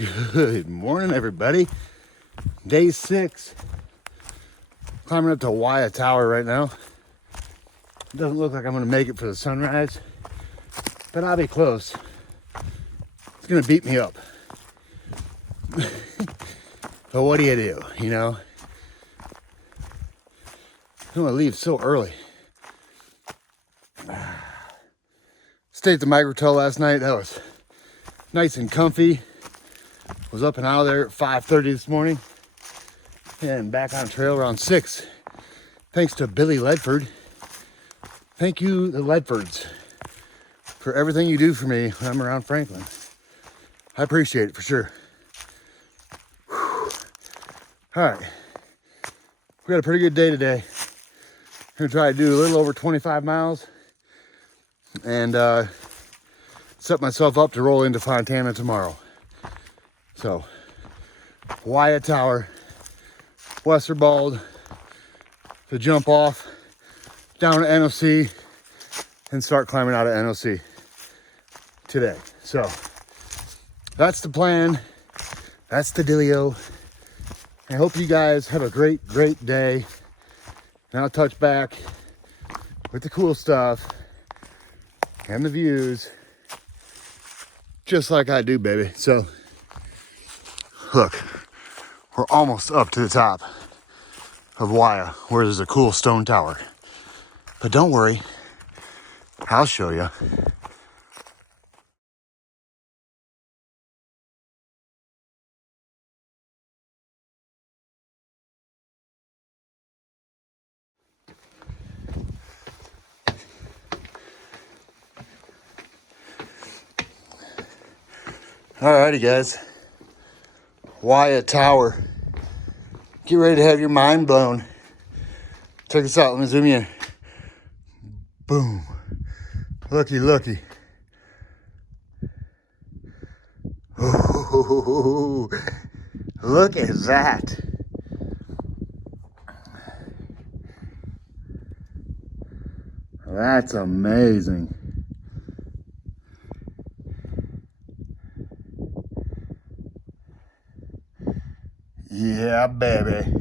Good morning, everybody. Day 6. Climbing up to Wyatt Tower right now. It doesn't look like I'm going to make it for the sunrise, but I'll be close. It's going to beat me up. But what do you do, you know? I don't want to leave so early. Stayed at the microtel last night. That was nice and comfy. Was up and out of there at 5:30 this morning. And back on trail around 6. Thanks to Billy Ledford. Thank you, the Ledfords, for everything you do for me when I'm around Franklin. I appreciate it for sure. Whew. All right. We got a pretty good day today. I'm gonna try to do a little over 25 miles and set myself up to roll into Fontana tomorrow. So, Wyatt Tower, Wesser bald, to jump off down to NOC and start climbing out of NOC today. So, that's the plan. That's the dealio. I hope you guys have a great, great day. And I'll touch back with the cool stuff and the views, just like I do, baby. So, look, we're almost up to the top of Wyatt, where there's a cool stone tower. But don't worry, I'll show you. Alrighty, guys. Wyatt Tower. Get ready to have your mind blown. Check this out. Let me zoom in. Boom. Looky, looky. Ooh, look at that. That's amazing. Yeah, baby.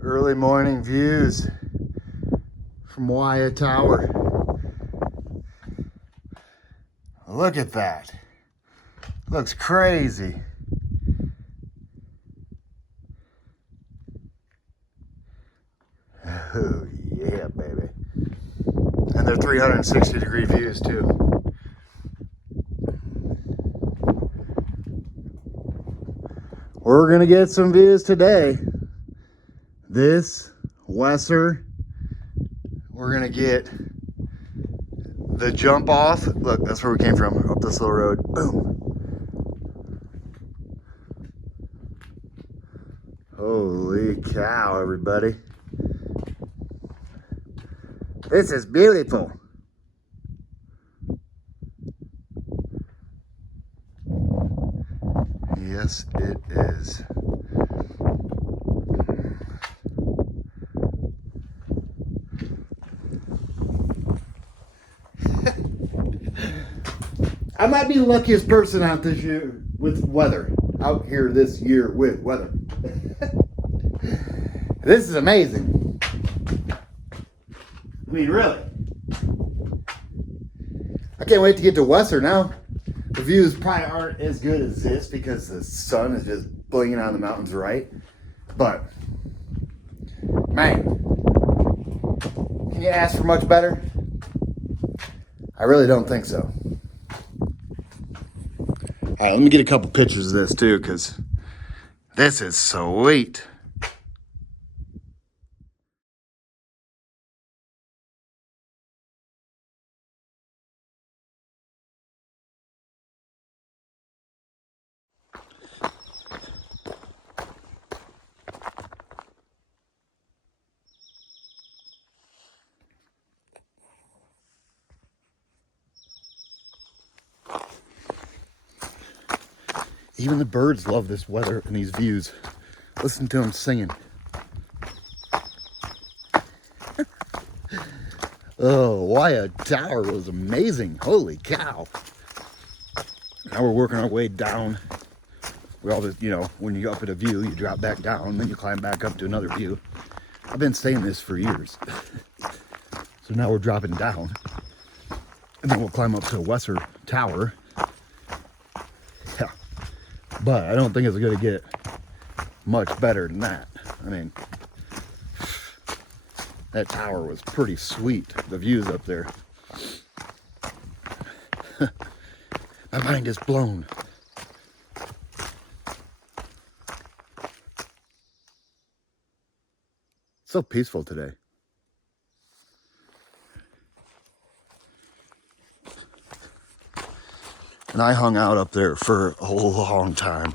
Early morning views from Wyatt Tower. Look at that. Looks crazy. Oh, yeah, baby. And they're 360-degree views, too. We're going to get some views today. This, Wesser. We're going to get the jump off. Look, that's where we came from, up this little road. Boom. Holy cow, everybody. This is beautiful. Yes, it is. I might be the luckiest person out this year with weather. Out here this year with weather. This is amazing. I mean, really. I can't wait to get to Wesser now. The views probably aren't as good as this because the sun is just blinging on the mountains, right? But, man, can you ask for much better? I really don't think so. All right, let me get a couple pictures of this too, because this is sweet. Even the birds love this weather and these views. Listen to them singing. Oh, Wyatt Tower was amazing. Holy cow. Now we're working our way down. We all just, you know, when you go up at a view, you drop back down, then you climb back up to another view. I've been saying this for years. So now we're dropping down. And then we'll climb up to Wesser Tower. Yeah. But I don't think it's going to get much better than that. I mean, that tower was pretty sweet. The views up there. My mind is blown. So peaceful today. And I hung out up there for a long time.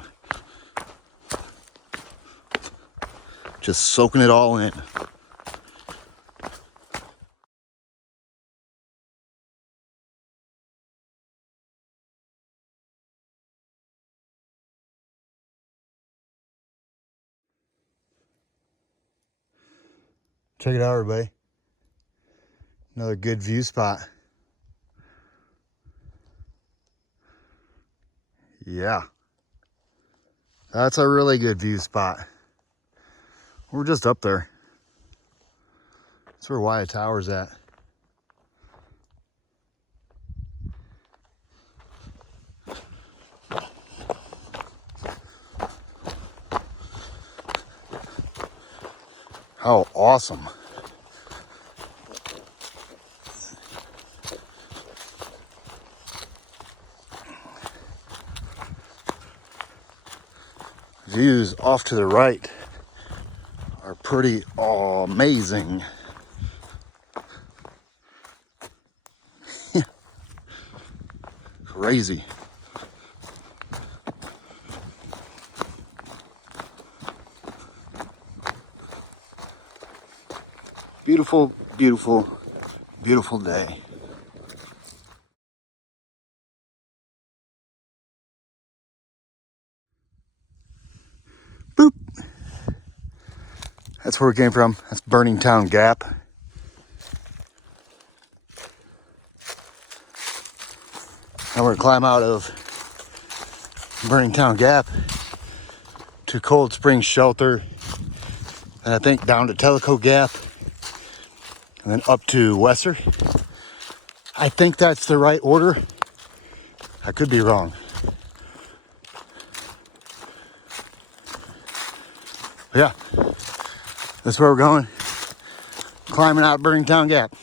Just soaking it all in. Check it out, everybody. Another good view spot. Yeah. That's a really good view spot. We're just up there. That's where Wyatt Tower's at. How awesome. Views off to the right are pretty amazing. Crazy. Beautiful, beautiful, beautiful day. Boop. That's where it came from. That's Burning Town Gap. Now we're gonna climb out of Burning Town Gap to Cold Spring Shelter, and I think down to Tellico Gap, and then up to Wesser. I think that's the right order. I could be wrong. But yeah, that's where we're going. Climbing out Burning Town Gap.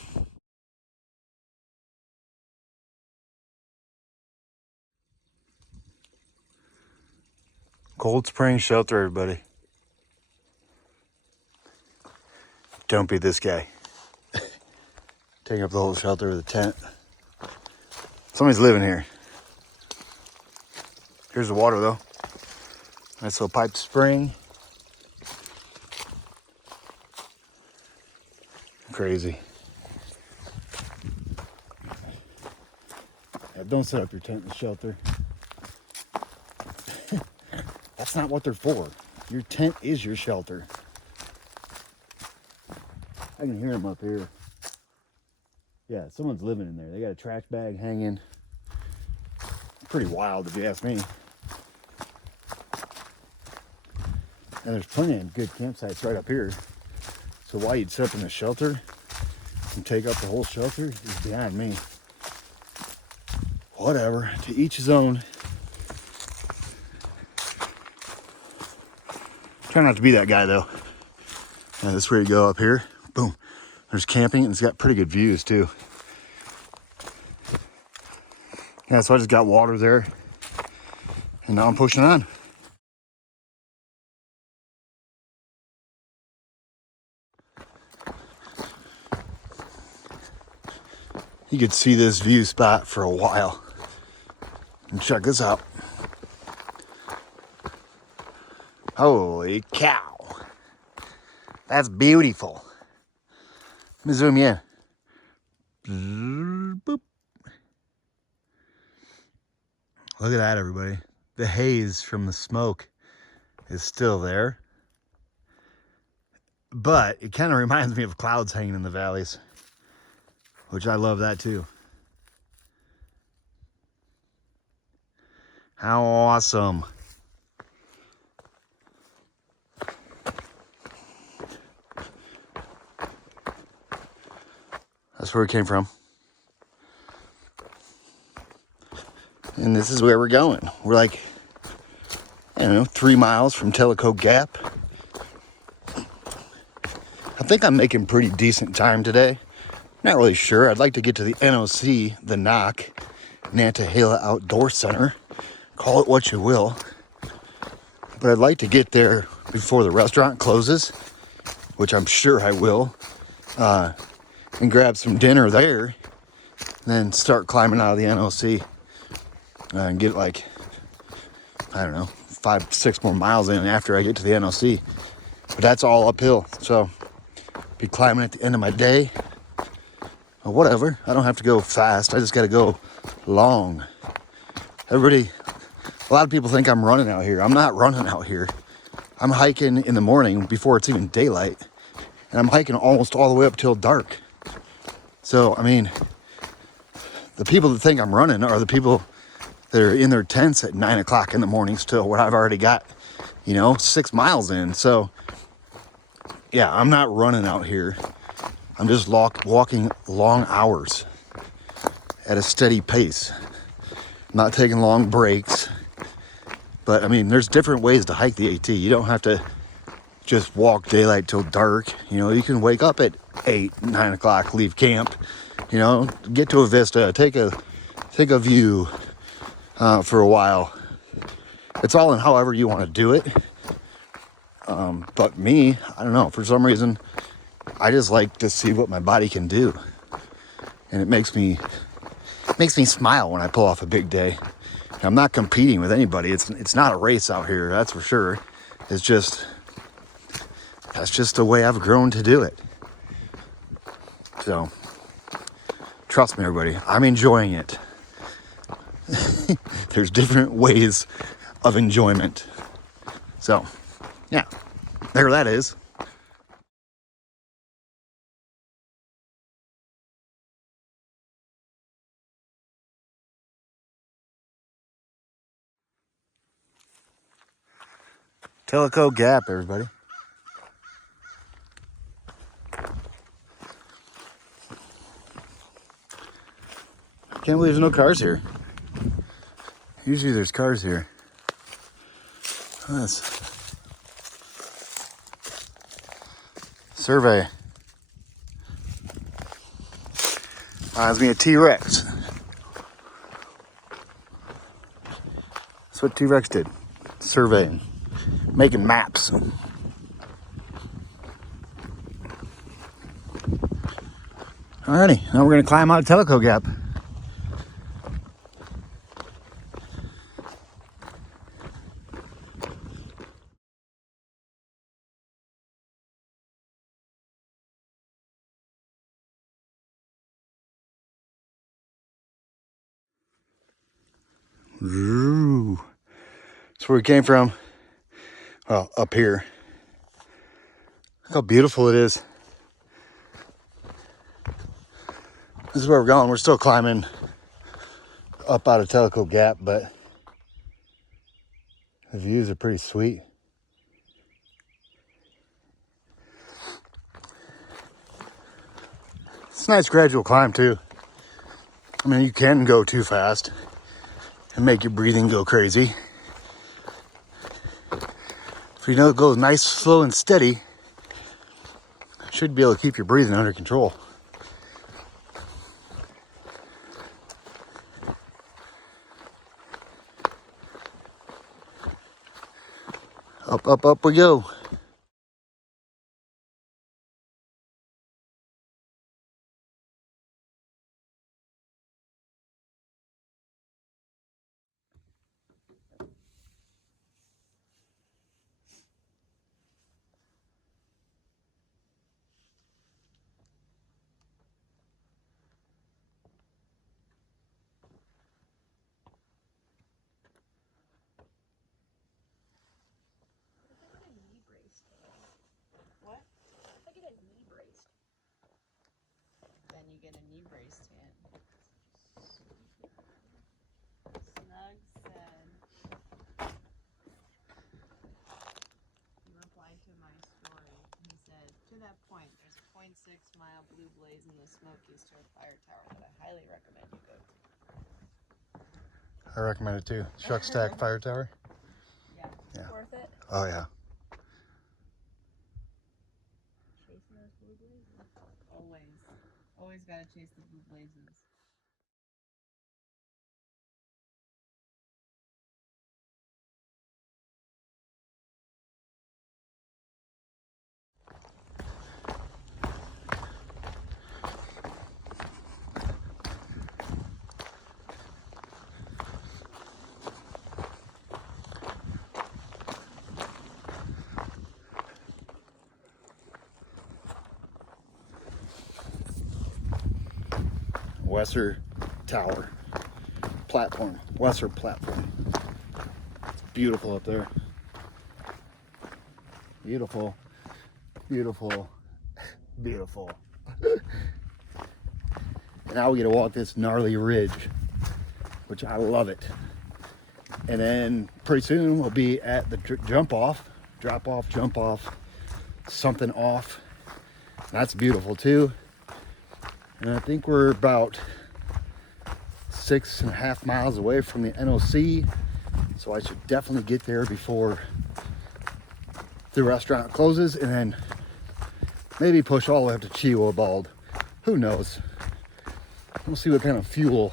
Cold Spring Shelter, everybody. Don't be this guy. Taking up the whole shelter with a tent. Somebody's living here. Here's the water though. Nice little piped spring. Crazy. Yeah, don't set up your tent in the shelter. That's not what they're for. Your tent is your shelter. I can hear them up here. Yeah, someone's living in there. They got a trash bag hanging. Pretty wild if you ask me. And there's plenty of good campsites right up here. So why you'd set up in a shelter and take up the whole shelter is behind me. Whatever, to each his own. Try not to be that guy though. And this is where you go up here. Boom. There's camping and it's got pretty good views too. Yeah, so I just got water there. And now I'm pushing on. You could see this view spot for a while. And check this out. Holy cow. That's beautiful. Let me zoom you in. Boop. Look at that, everybody. The haze from the smoke is still there. But it kind of reminds me of clouds hanging in the valleys, which I love that too. How awesome. That's where we came from. And this is where we're going. We're like, I don't know, 3 miles from Tellico Gap. I think I'm making pretty decent time today. Not really sure. I'd like to get to the NOC, the NOC, Nantahala Outdoor Center. Call it what you will. But I'd like to get there before the restaurant closes, which I'm sure I will, and grab some dinner there, then start climbing out of the NOC and get like, I don't know, 5, 6 more miles in after I get to the NOC. But that's all uphill, so be climbing at the end of my day. Or whatever, I don't have to go fast, I just gotta go long. Everybody, a lot of people think I'm running out here. I'm not running out here. I'm hiking in the morning before it's even daylight. And I'm hiking almost all the way up till dark. So, I mean, the people that think I'm running are the people that are in their tents at 9 o'clock in the morning still, when I've already got, 6 miles in. So, yeah, I'm not running out here. I'm just walking long hours at a steady pace. I'm not taking long breaks. But, I mean, there's different ways to hike the AT. You don't have to just walk daylight till dark. You can wake up at 8, 9 o'clock, leave camp, get to a vista, take a view for a while. It's all in however you want to do it. But me, I don't know, for some reason, I just like to see what my body can do. And it makes me smile when I pull off a big day. I'm not competing with anybody. It's not a race out here, that's for sure. That's just the way I've grown to do it. So, trust me, everybody, I'm enjoying it. There's different ways of enjoyment. So, yeah, there that is. Tellico Gap, everybody. Can't believe there's no cars here. Usually there's cars here. Let's survey. Reminds me of T-Rex. That's what T-Rex did. Surveying. Making maps. Alrighty, now we're gonna climb out of Tellico Gap. Ooh. That's where we came from. Well, up here. Look how beautiful it is. This is where we're going. We're still climbing up out of Tellico Gap, but the views are pretty sweet. It's a nice gradual climb too. I mean, you can go too fast and make your breathing go crazy. If it goes nice, slow, and steady, you should be able to keep your breathing under control. Up, up, up we go. What? If I get a knee brace. Then you get a knee brace tan. Snug said. 1.6-mile blue blaze in the Smokies to a fire tower that I highly recommend you go to. I recommend it too. Shuck Stack Fire Tower. Yeah. Worth it. Oh yeah. Chasing those blue blazes. Always gotta chase the blue blazes. Wesser Tower. Platform. Wesser platform. It's beautiful up there. Beautiful. Beautiful. Beautiful. And now we get to walk this gnarly ridge, which I love it. And then pretty soon we'll be at the jump off, drop off, jump off, something off. That's beautiful too. And I think we're about 6.5 miles away from the NOC. So I should definitely get there before the restaurant closes, and then maybe push all the way up to Cheoah Bald. Who knows? We'll see what kind of fuel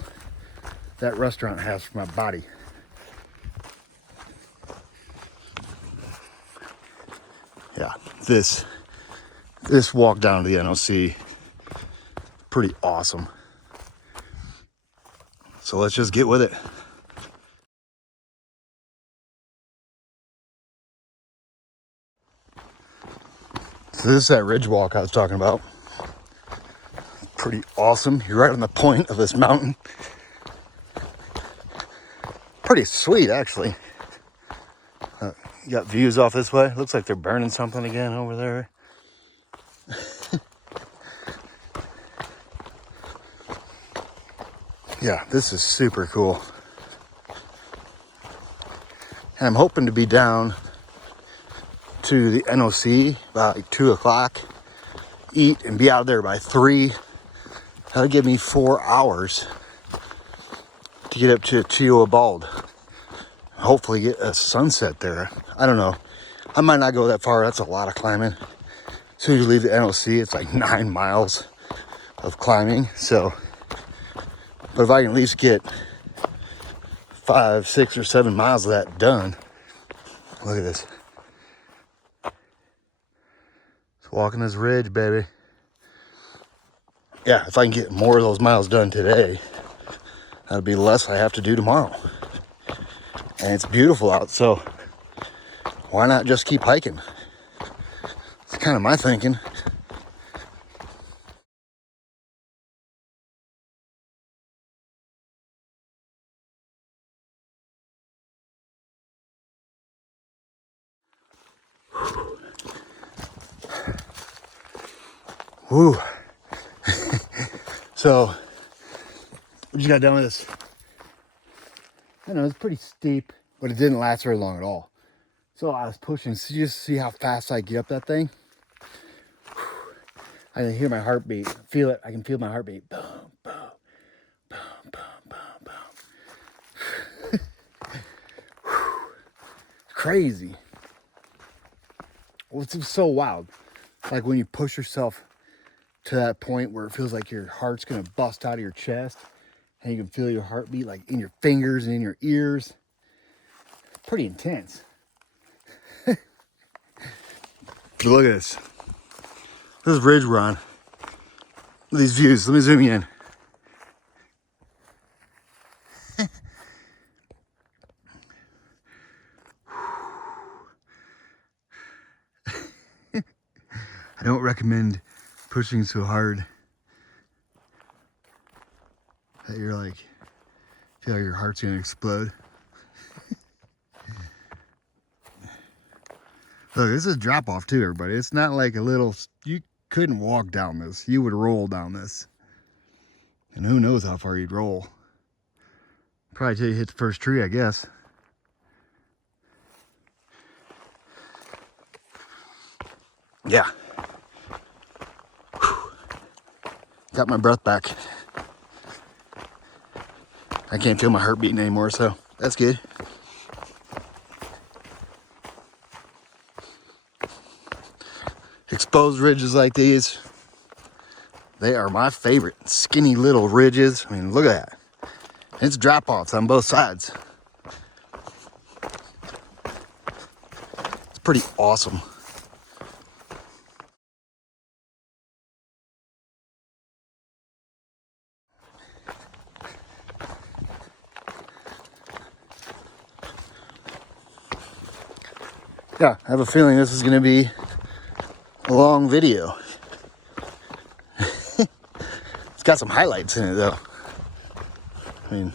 that restaurant has for my body. Yeah, this walk down to the NOC, pretty awesome. So let's just get with it. So this is that ridge walk I was talking about. Pretty awesome. You're right on the point of this mountain. Pretty sweet, actually. You got views off this way. Looks like they're burning something again over there. Yeah, this is super cool. And I'm hoping to be down to the NOC about like 2 o'clock. Eat and be out there by 3. That'll give me 4 hours to get up to Cheoah Bald. Hopefully get a sunset there. I don't know. I might not go that far. That's a lot of climbing. As soon as you leave the NOC, it's like 9 miles of climbing. So, but if I can at least get 5, 6, or 7 miles of that done. Look at this. Just walking this ridge, baby. Yeah, if I can get more of those miles done today, that'll be less I have to do tomorrow. And it's beautiful out, so why not just keep hiking? It's kind of my thinking. Woo. So, we just got done with this. I don't know, it's pretty steep, but it didn't last very long at all. So I was pushing, so you just see how fast I get up that thing. I can hear my heartbeat, feel it. I can feel my heartbeat. Boom, boom, boom, boom, boom, boom. Crazy. Well, it's so wild. Like when you push yourself to that point where it feels like your heart's gonna bust out of your chest, and you can feel your heartbeat like in your fingers and in your ears. Pretty intense. Look at this. This is ridge we're on. Look at these views. Let me zoom you in. I don't recommend pushing so hard that you're like, feel like your heart's gonna explode. Look, this is a drop off too, everybody. It's not like a little, you couldn't walk down this. You would roll down this. And who knows how far you'd roll. Probably till you hit the first tree, I guess. Yeah. Whew. Got my breath back. I can't feel my heart beating anymore, so that's good. Exposed ridges like these, they are my favorite. Skinny little ridges. I mean, look at that. It's drop-offs on both sides. It's pretty awesome. Yeah, I have a feeling this is going to be a long video. It's got some highlights in it, though. I mean,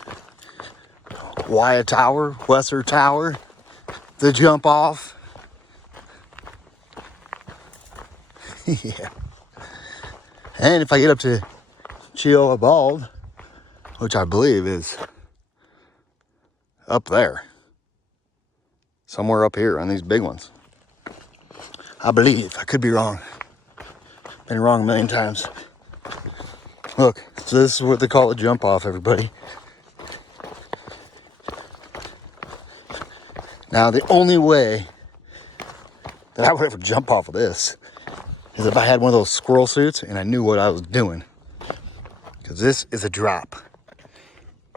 Wyatt Tower, Wesser Tower, the jump off. Yeah. And if I get up to Cheoah Bald, which I believe is up there, somewhere up here on these big ones. I believe. I could be wrong. Been wrong a million times. Look, so this is what they call a jump off, everybody. Now, the only way that I would ever jump off of this is if I had one of those squirrel suits and I knew what I was doing. Because this is a drop.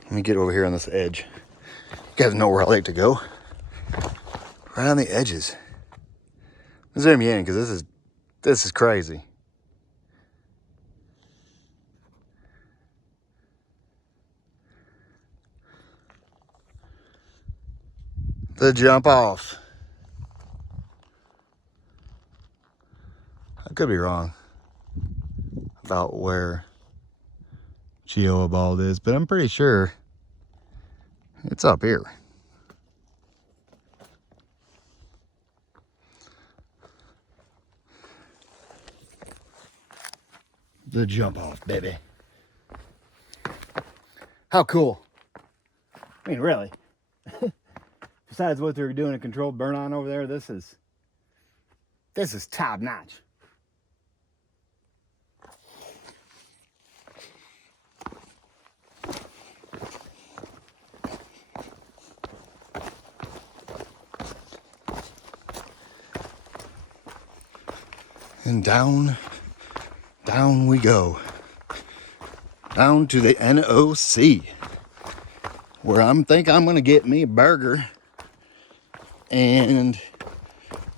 Let me get over here on this edge. You guys know where I like to go. Right on the edges. Zoom me in because this is crazy. The jump off. I could be wrong about where Cheoah Bald is, but I'm pretty sure it's up here. The jump off, baby. How cool. I mean, really. Besides what they're doing a controlled burn on over there, this is top notch. And down we go. Down to the NOC, where I'm gonna get me a burger and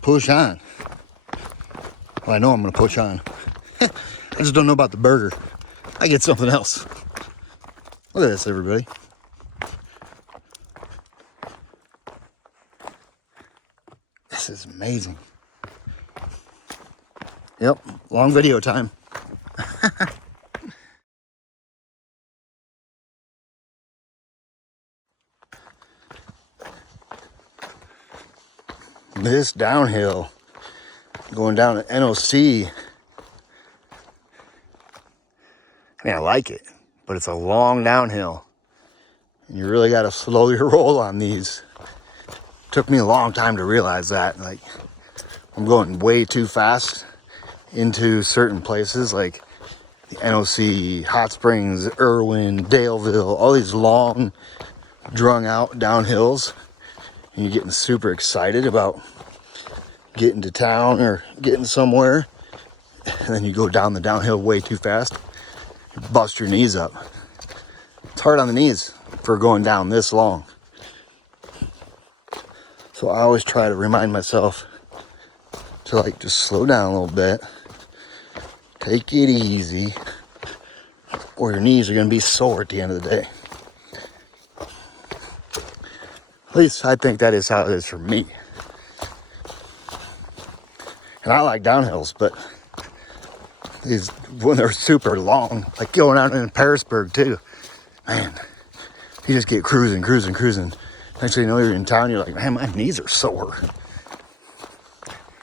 push on. Well, I know I'm gonna push on. I just don't know about the burger. I get something else. Look at this, everybody. This is amazing. Yep, long video time. This downhill, going down to NOC. I mean, I like it, but it's a long downhill. And you really got to slow your roll on these. Took me a long time to realize that. Like, I'm going way too fast into certain places, like the NOC, Hot Springs, Irwin, Daleville, all these long, drung out downhills. And you're getting super excited about getting to town or getting somewhere. And then you go down the downhill way too fast. You bust your knees up. It's hard on the knees for going down this long. So I always try to remind myself to like just slow down a little bit. Take it easy. Or your knees are going to be sore at the end of the day. At least I think that is how it is for me. And I like downhills, but these, when they're super long, like going out in Parisburg too, man, you just get cruising. Next thing you know, you're in town, you're like, man, my knees are sore.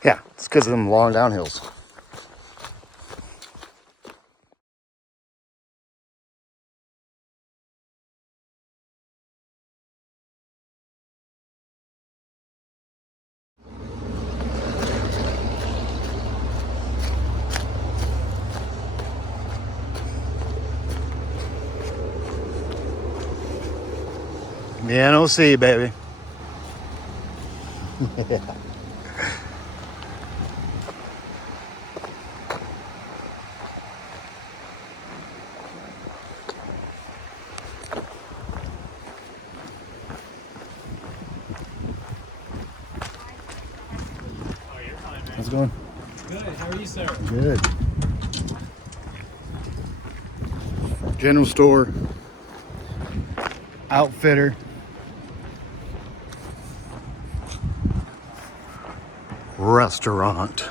Yeah, it's because of them long downhills. The NOC, baby. How's it going? Good. How are you, sir? Good. General store, outfitter, restaurant.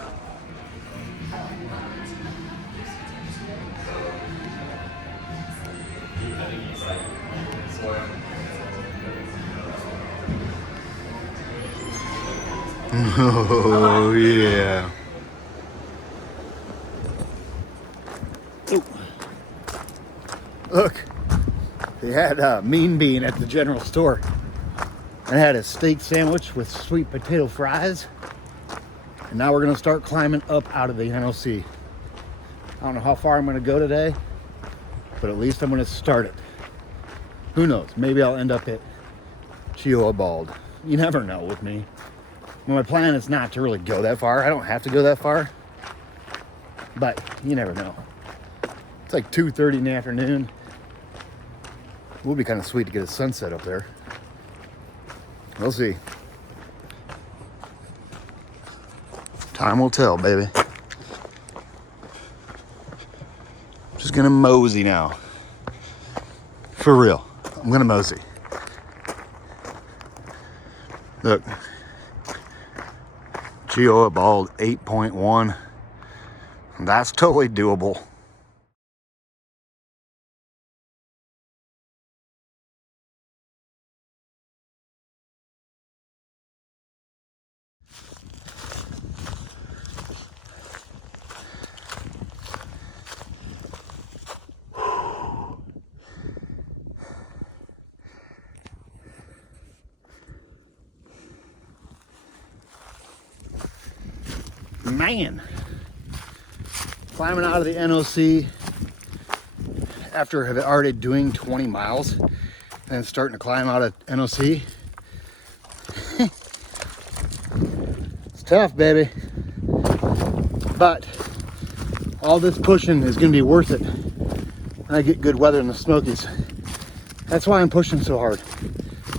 Oh yeah. Ooh. Look, they had a mean bean at the general store. I had a steak sandwich with sweet potato fries. And now we're gonna start climbing up out of the NOC. I don't know how far I'm gonna go today, but at least I'm gonna start it. Who knows? Maybe I'll end up at Cheoah Bald. You never know with me. Well, my plan is not to really go that far. I don't have to go that far, but you never know. It's like 2:30 in the afternoon. It would be kind of sweet to get a sunset up there. We'll see. Time will tell, baby. Just gonna mosey now. For real, I'm gonna mosey. Look. Cheoah Bald 8.1. That's totally doable. Man, climbing out of the NOC after already doing 20 miles and starting to climb out of NOC. It's tough, baby, but all this pushing is gonna be worth it when I get good weather in the Smokies. That's why I'm pushing so hard.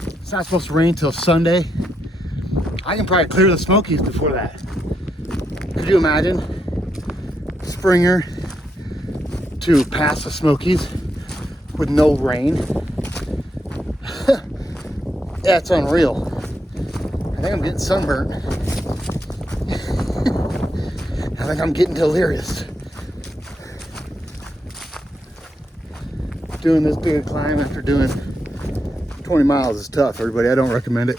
It's not supposed to rain till Sunday. I can probably clear the Smokies before that. Could you imagine Springer to pass the Smokies with no rain? Yeah, it's unreal. I think I'm getting sunburnt. I think I'm getting delirious. Doing this big climb after doing 20 miles is tough, everybody. I don't recommend it,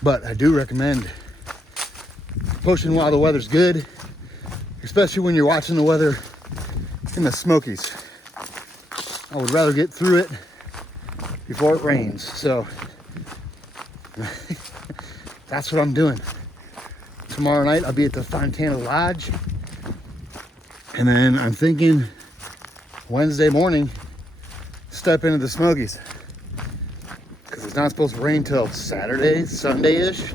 but I do recommend pushing while the weather's good, especially when you're watching the weather in the Smokies. I would rather get through it before it rains, so that's what I'm doing. Tomorrow night I'll be at the Fontana Lodge, and then I'm thinking Wednesday morning step into the Smokies, because it's not supposed to rain till Saturday, Sunday-ish.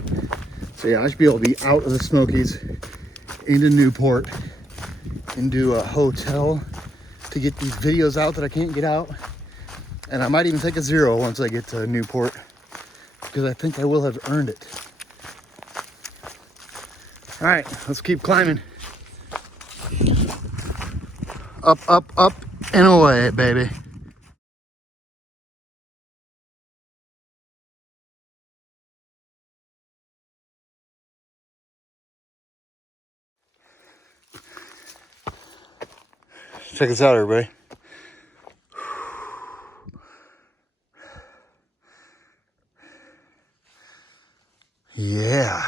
So yeah, I should be able to be out of the Smokies into Newport, into a hotel to get these videos out that I can't get out. And I might even take a 0 once I get to Newport, because I think I will have earned it. All right, let's keep climbing. Up, up, up, and away, baby. Check this out, everybody. Yeah.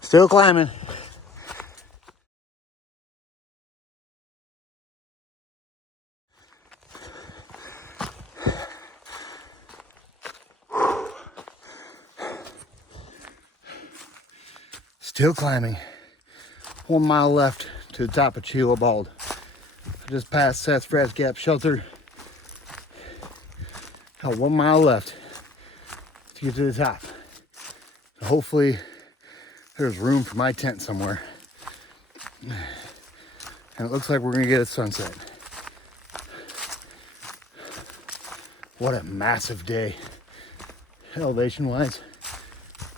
Still climbing. Still climbing. 1 mile left to the top of Cheoah Bald. I just passed Sassafras Gap Shelter. Got 1 mile left to get to the top. So hopefully there's room for my tent somewhere. And it looks like we're gonna get a sunset. What a massive day, elevation wise.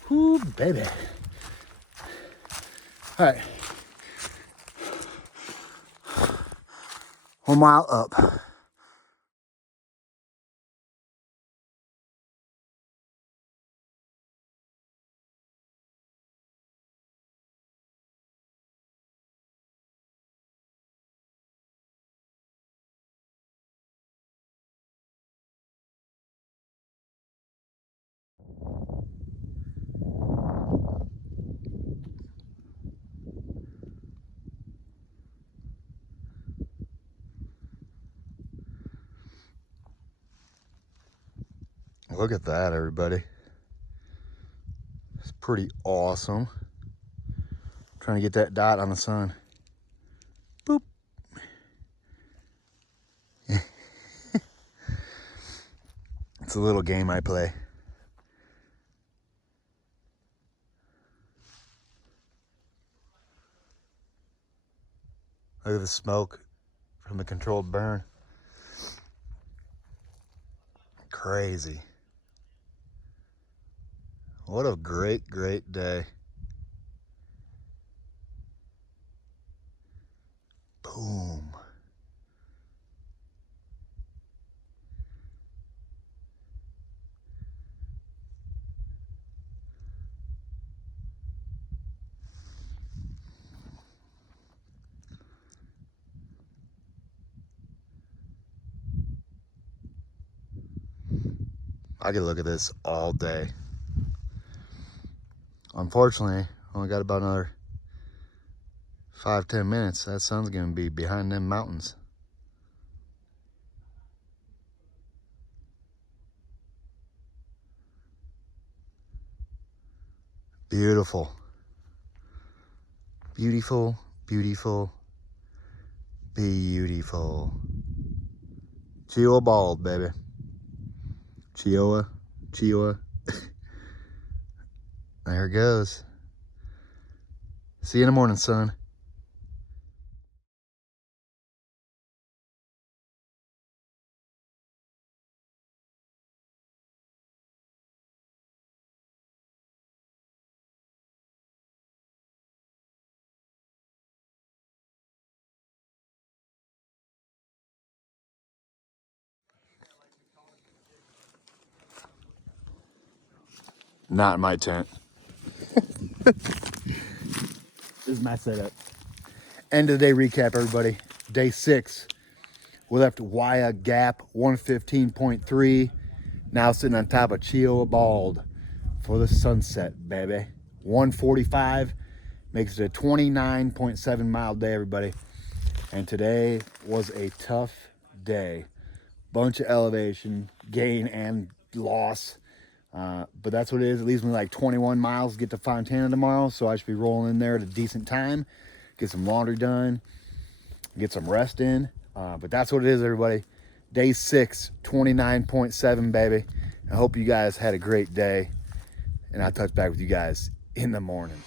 Whoo, baby. All right. 1 mile up. Look at that, everybody. It's pretty awesome. Trying to get that dot on the sun. Boop. It's a little game I play. Look at the smoke from the controlled burn. Crazy. What a great, great day. Boom. I could look at this all day. Unfortunately, only got about another 5-10 minutes. That sun's gonna be behind them mountains. Beautiful. Beautiful, beautiful, beautiful. Cheoah Bald, baby. Cheoah, Cheoah. There it goes. See you in the morning, son. Not in my tent. This is my setup. End of the day recap, everybody. Day 6. We left Wyatt Gap 115.3. Now sitting on top of Cheoah Bald for the sunset, baby. 145 makes it a 29.7 mile day, everybody. And today was a tough day. Bunch of elevation, gain and loss. But that's what it is. It leaves me like 21 miles to get to Fontana tomorrow. So I should be rolling in there at a decent time. Get some laundry done. Get some rest in. But that's what it is, everybody. Day 6, 29.7, baby. I hope you guys had a great day. And I'll touch back with you guys in the morning.